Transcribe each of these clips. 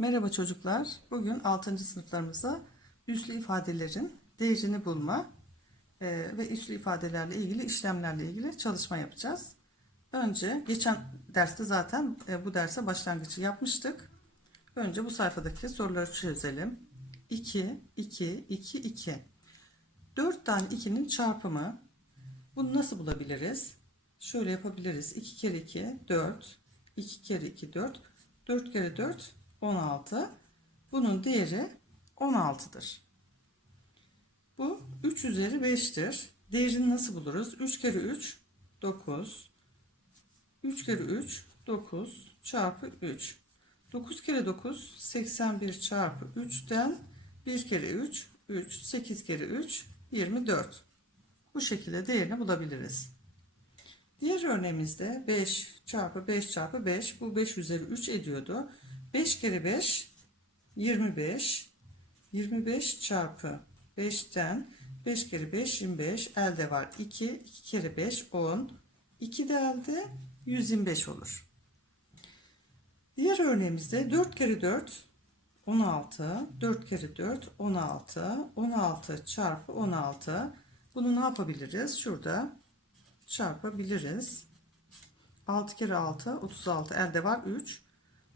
Merhaba çocuklar. Bugün 6. sınıflarımızda üslü ifadelerin değerini bulma e, ve üslü ifadelerle ilgili işlemlerle ilgili çalışma yapacağız. Önce geçen derste zaten e, bu derse başlangıcı yapmıştık. Önce bu sayfadaki soruları çözelim. 2, 2, 2, 2. 4 tane 2'nin çarpımı. Bunu nasıl bulabiliriz? Şöyle yapabiliriz. 2 kere 2, 4. 2 kere 2, 4. 4 kere 4, 16. Bunun değeri 16'dır. Bu 3 üzeri 5'tir. Değerini nasıl buluruz? 3 kere 3, 9. 3 kere 3, 9 çarpı 3. 9 kere 9, 81 çarpı 3'ten 1 kere 3, 3, 8 kere 3, 24. Bu şekilde değerini bulabiliriz. Diğer örneğimizde 5 çarpı 5 çarpı 5 bu 5 üzeri 3 ediyordu. 5 kere 5 25 25 çarpı 5'ten 5 kere 5 25 elde var 2 2 kere 5 10 2 de elde 125 olur. Diğer örneğimizde 4 kere 4 16 4 kere 4 16 16 çarpı 16 bunu ne yapabiliriz? Şurada çarpabiliriz. 6 kere 6 36 elde var 3.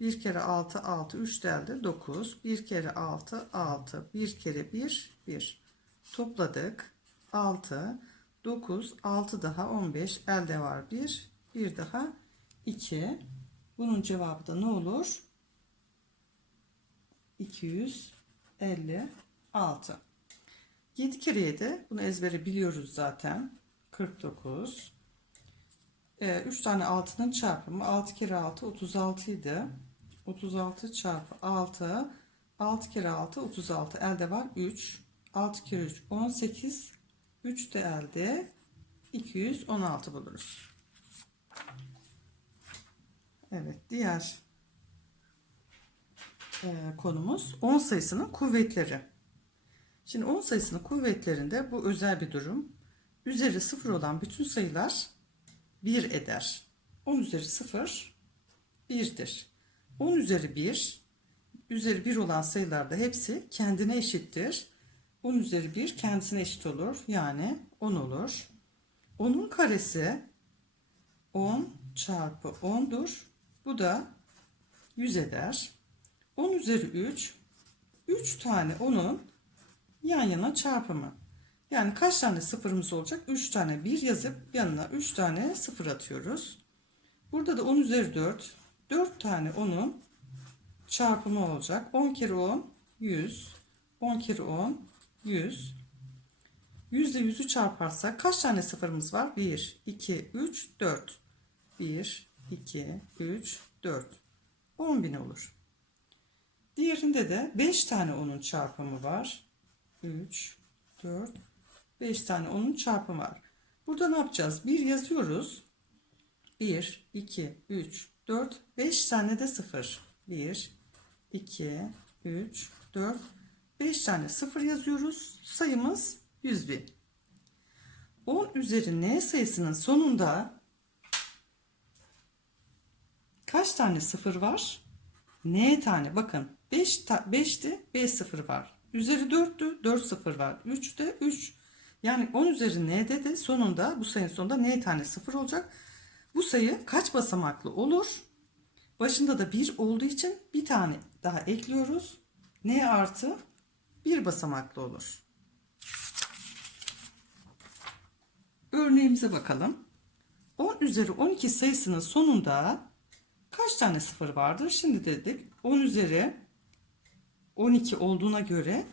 1 kere 6 6 3 de elde 9. 1 kere 6 6 1 kere 1 1. Topladık. 6 9 6 daha 15 elde var 1 1 daha 2. Bunun cevabı da ne olur? 256. 7 kere 7 bunu ezbere biliyoruz zaten. 49. 3 tane 6'nın çarpımı 6 kere 6 36 idi. 36 çarpı 6 6 kere 6 36 elde var 3 6 kere 3 18 3 de elde 216 buluruz. Evet diğer e, konumuz 10 sayısının kuvvetleri. Şimdi 10 sayısının kuvvetlerinde bu özel bir durum. Üzeri 0 olan bütün sayılar 1 eder. 10 üzeri 0 1'dir. 10 üzeri 1 üzeri 1 olan sayılarda hepsi kendine eşittir. 10 üzeri 1 kendisine eşit olur. Yani 10 olur. 10'un karesi 10 çarpı 10'dur. Bu da 100 eder. 10 üzeri 3 3 tane 10'un yan yana çarpımı. Yani kaç tane sıfırımız olacak? 3 tane 1 yazıp yanına 3 tane sıfır atıyoruz. Burada da 10 üzeri 4. 4 tane 10'un çarpımı olacak. 10 kere 10 100. 10 kere 10 100. 100 ile 100'ü çarparsak kaç tane sıfırımız var? 1, 2, 3, 4. 1, 2, 3, 4. 10 bin olur. Diğerinde de 5 tane 10'un çarpımı var. 3, 4, 5 tane onun çarpımı var. Burada ne yapacağız? 1 yazıyoruz. 1, 2, 3, 4, 5 tane de 0. 1, 2, 3, 4, 5 tane 0 yazıyoruz. Sayımız 100 bin. 10 üzeri n sayısının sonunda kaç tane 0 var? n tane bakın 5 ta 5'ti 5 0 var. Üzeri 4'tü 4 0 var. 3'te 3 yani 10 üzeri n'de de sonunda bu sayının sonunda n tane 0 olacak. Bu sayı kaç basamaklı olur? Başında da 1 olduğu için bir tane daha ekliyoruz. n artı 1 basamaklı olur. Örneğimize bakalım. 10 üzeri 12 sayısının sonunda kaç tane sıfır vardır? Şimdi dedik 10 üzeri 12 olduğuna göre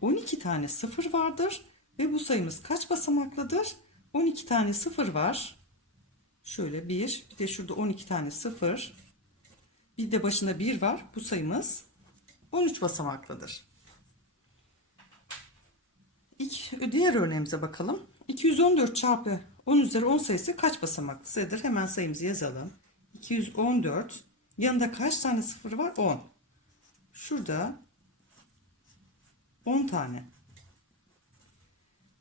12 tane sıfır vardır. Ve bu sayımız kaç basamaklıdır? 12 tane sıfır var. Şöyle 1, bir de şurada 12 tane sıfır. Bir de başında 1 var. Bu sayımız 13 basamaklıdır. İlk, diğer örneğimize bakalım. 214 çarpı 10 üzeri 10 sayısı kaç basamaklı sayıdır? Hemen sayımızı yazalım. 214 yanında kaç tane sıfır var? 10. Şurada 10 tane.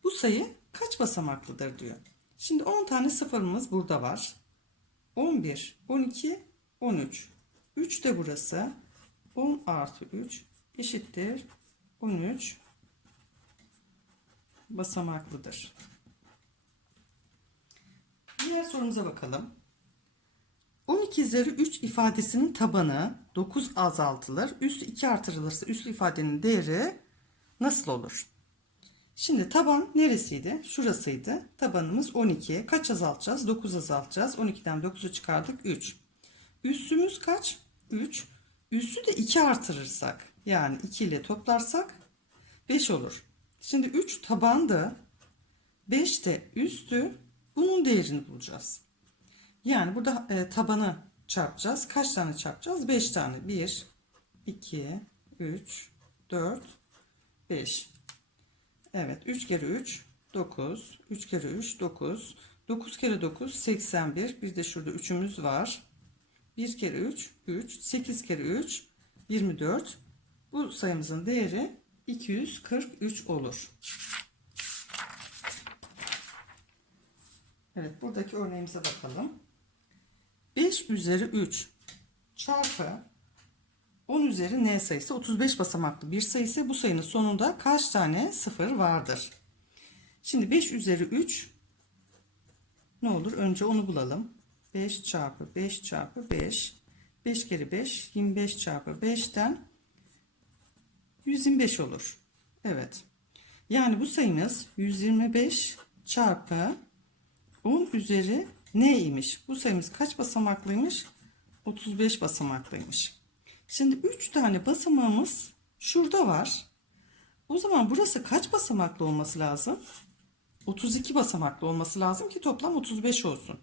Bu sayı kaç basamaklıdır diyor. Şimdi 10 tane sıfırımız burada var. 11, 12, 13. 3 de burası. 10 artı 3 eşittir 13 basamaklıdır. Diğer sorumuza bakalım. 12 üzeri 3 ifadesinin tabanı 9 azaltılır. Üstü 2 artırılırsa üslü ifadenin değeri nasıl olur? Şimdi taban neresiydi? Şurasıydı. Tabanımız 12. Kaç azaltacağız? 9 azaltacağız. 12'den 9'u çıkardık 3. Üssümüz kaç? 3. Üssü de 2 artırırsak yani 2 ile toplarsak 5 olur. Şimdi 3 tabandı. 5 de üstü. Bunun değerini bulacağız. Yani burada e, tabanı çarpacağız. Kaç tane çarpacağız? 5 tane. 1, 2, 3, 4, 5. Evet 3 kere 3 9. 3 kere 3 9. 9 kere 9 81. Bir de şurada 3'ümüz var. 1 kere 3 3. 8 kere 3 24. Bu sayımızın değeri 243 olur. Evet buradaki örneğimize bakalım. 5 üzeri 3 çarpı 10 üzeri n sayısı 35 basamaklı bir sayı ise bu sayının sonunda kaç tane sıfır vardır? Şimdi 5 üzeri 3 ne olur? Önce onu bulalım. 5 çarpı 5 çarpı 5 5 kere 5 25 çarpı 5'ten 125 olur. Evet. Yani bu sayımız 125 çarpı 10 üzeri neymiş? Bu sayımız kaç basamaklıymış? 35 basamaklıymış. Şimdi 3 tane basamağımız şurada var. O zaman burası kaç basamaklı olması lazım? 32 basamaklı olması lazım ki toplam 35 olsun.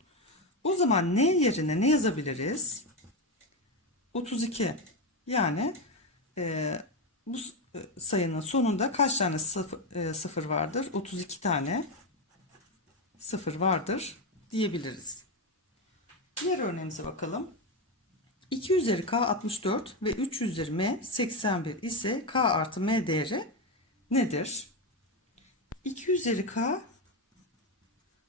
O zaman n yerine ne yazabiliriz? 32. Yani e, bu e, sayının sonunda kaç tane sıfır, e, sıfır vardır? 32 tane sıfır vardır diyebiliriz. Diğer örneğimize bakalım. 2 üzeri k 64 ve 3 üzeri m 81 ise k artı m değeri nedir? 2 üzeri k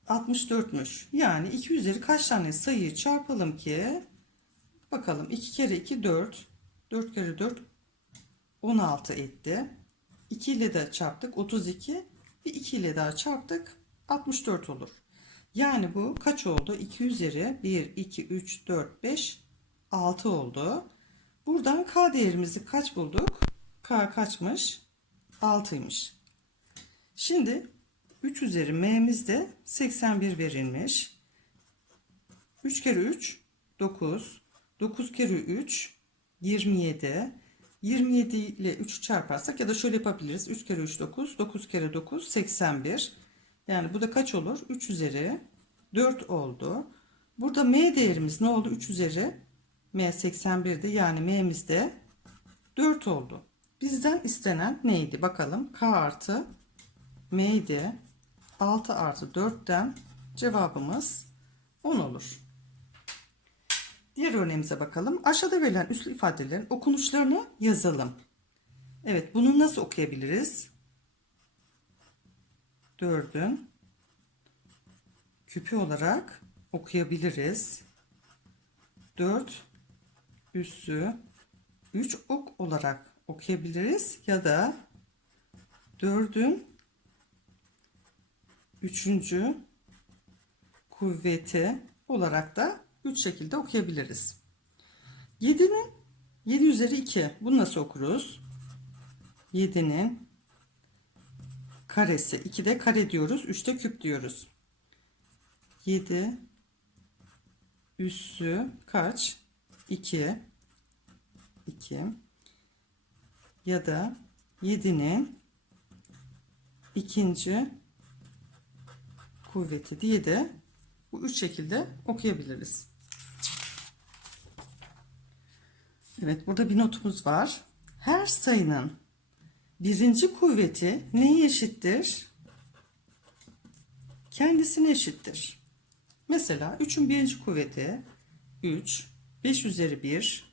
64'müş. Yani 2 üzeri kaç tane sayıyı çarpalım ki bakalım 2 kere 2 4 4 kere 4 16 etti. 2 ile de çarptık 32 ve 2 ile daha çarptık 64 olur. Yani bu kaç oldu? 2 üzeri 1 2 3 4 5 6 oldu. Buradan k değerimizi kaç bulduk? k kaçmış? 6'ymış. Şimdi 3 üzeri m'miz de 81 verilmiş. 3 kere 3 9. 9 kere 3 27. 27 ile 3 çarparsak ya da şöyle yapabiliriz. 3 kere 3 9. 9 kere 9 81. Yani bu da kaç olur? 3 üzeri 4 oldu. Burada m değerimiz ne oldu? 3 üzeri m 81'di. Yani m'miz de 4 oldu. Bizden istenen neydi? Bakalım. k artı m'ydi. 6 artı 4'ten cevabımız 10 olur. Diğer örneğimize bakalım. Aşağıda verilen üslü ifadelerin okunuşlarını yazalım. Evet bunu nasıl okuyabiliriz? 4'ün küpü olarak okuyabiliriz. 4 üssü 3 ok olarak okuyabiliriz ya da 4'ün üçüncü kuvveti olarak da 3 şekilde okuyabiliriz. 7'nin 7 üzeri 2 bunu nasıl okuruz? 7'nin karesi 2 de kare diyoruz 3 de küp diyoruz. 7 üssü kaç? 2 2 ya da 7'nin ikinci kuvveti diye de bu üç şekilde okuyabiliriz. Evet burada bir notumuz var. Her sayının birinci kuvveti neye eşittir? Kendisine eşittir. Mesela 3'ün birinci kuvveti 3, 5 üzeri 1,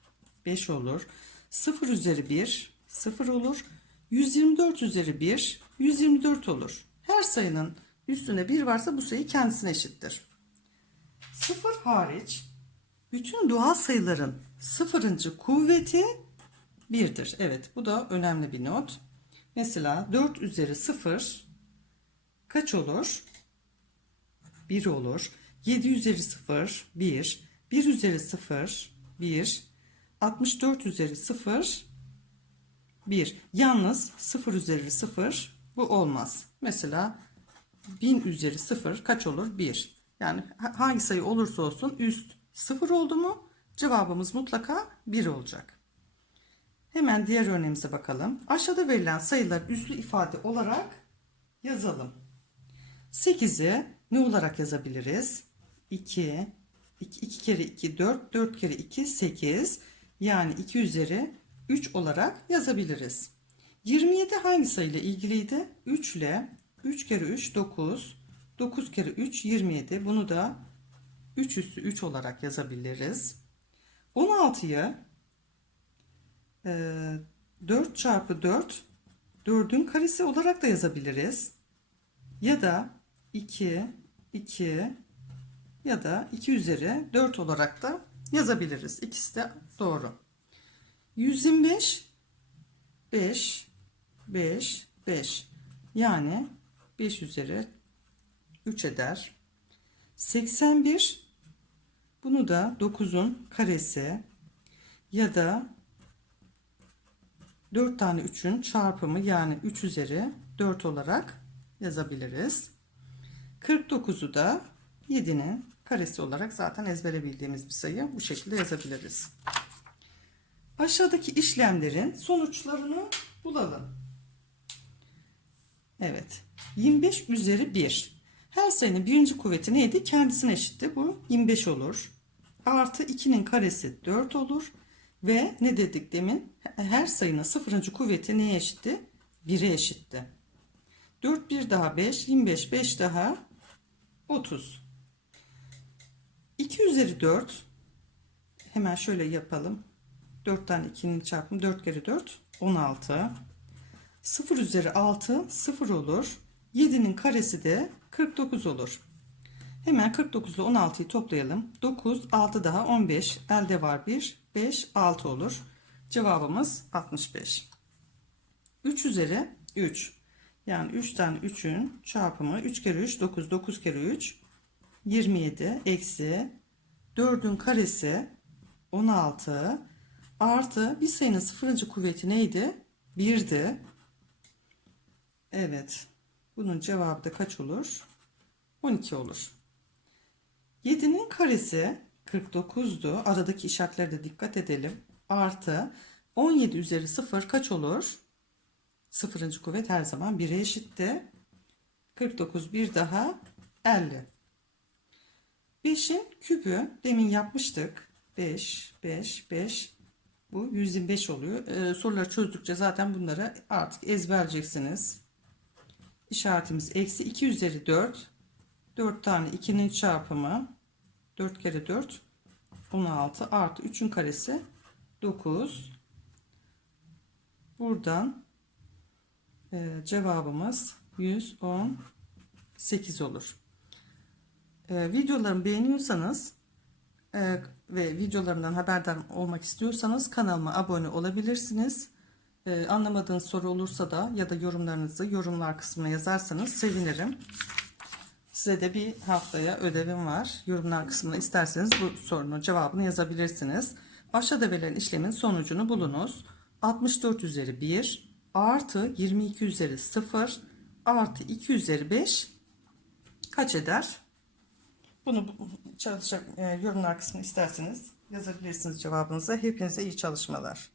5 olur. 0 üzeri 1, 0 olur. 124 üzeri 1, 124 olur. Her sayının üstüne 1 varsa bu sayı kendisine eşittir. 0 hariç bütün doğal sayıların sıfırıncı kuvveti 1'dir. Evet bu da önemli bir not. Mesela 4 üzeri 0 kaç olur? 1 olur. 7 üzeri 0 1. 1 üzeri 0 1. 64 üzeri 0 1. Yalnız 0 üzeri 0 bu olmaz. Mesela 1000 üzeri 0 kaç olur? 1. Yani ha- hangi sayı olursa olsun üst 0 oldu mu cevabımız mutlaka 1 olacak. Hemen diğer örneğimize bakalım. Aşağıda verilen sayılar üslü ifade olarak yazalım. 8'i ne olarak yazabiliriz? 2, 2, 2 kere 2 4, 4 kere 2 8. Yani 2 üzeri 3 olarak yazabiliriz. 27 hangi sayıyla ilgiliydi? 3 ile 3 kere 3 9, 9 kere 3 27. Bunu da 3 üstü 3 olarak yazabiliriz. 16'yı e, 4 çarpı 4 4'ün karesi olarak da yazabiliriz. Ya da 2, 2 ya da 2 üzeri 4 olarak da yazabiliriz. İkisi de doğru. 125 5 5 5 yani 5 üzeri 3 eder. 81 bunu da 9'un karesi ya da 4 tane 3'ün çarpımı yani 3 üzeri 4 olarak yazabiliriz. 49'u da 7'nin karesi olarak zaten ezbere bildiğimiz bir sayı. Bu şekilde yazabiliriz. Aşağıdaki işlemlerin sonuçlarını bulalım. Evet. 25 üzeri 1. Her sayının birinci kuvveti neydi? Kendisine eşitti. Bu 25 olur. Artı 2'nin karesi 4 olur. Ve ne dedik demin? Her sayının sıfırıncı kuvveti neye eşitti? 1'e eşitti. 4 1 daha 5, 25 5 daha 30. 2 üzeri 4 hemen şöyle yapalım. 4 tane 2'nin çarpımı 4 kere 4 16. 0 üzeri 6 0 olur. 7'nin karesi de 49 olur. Hemen 49 ile 16'yı toplayalım. 9 6 daha 15 elde var 1 5 6 olur. Cevabımız 65. 3 üzeri 3. Yani 3 tane 3'ün çarpımı 3 kere 3 9 9 kere 3 27 eksi 4'ün karesi 16 artı bir sayının sıfırıncı kuvveti neydi? 1'di. Evet. Bunun cevabı da kaç olur? 12 olur. 7'nin karesi 49'du. Aradaki işaretlere de dikkat edelim. Artı 17 üzeri 0 kaç olur? Sıfırıncı kuvvet her zaman 1'e eşitti. 49 bir daha 50. 5'in küpü demin yapmıştık. 5, 5, 5. Bu 125 oluyor. Ee, soruları çözdükçe zaten bunları artık ezberleyeceksiniz. İşaretimiz eksi 2 üzeri 4. 4 tane 2'nin çarpımı. 4 kere 4. 16 artı 3'ün karesi 9. Buradan e, cevabımız 118 olur. E, videolarımı beğeniyorsanız e, ve videolarımdan haberdar olmak istiyorsanız kanalıma abone olabilirsiniz. E, anlamadığınız soru olursa da ya da yorumlarınızı yorumlar kısmına yazarsanız sevinirim. Size de bir haftaya ödevim var. Yorumlar kısmına isterseniz bu sorunun cevabını yazabilirsiniz. Aşağıda verilen işlemin sonucunu bulunuz. 64 üzeri 1 artı 22 üzeri 0 artı 2 üzeri 5 kaç eder? Bunu bu- çalışacak e, yorumlar kısmına isterseniz yazabilirsiniz cevabınızı. Hepinize iyi çalışmalar.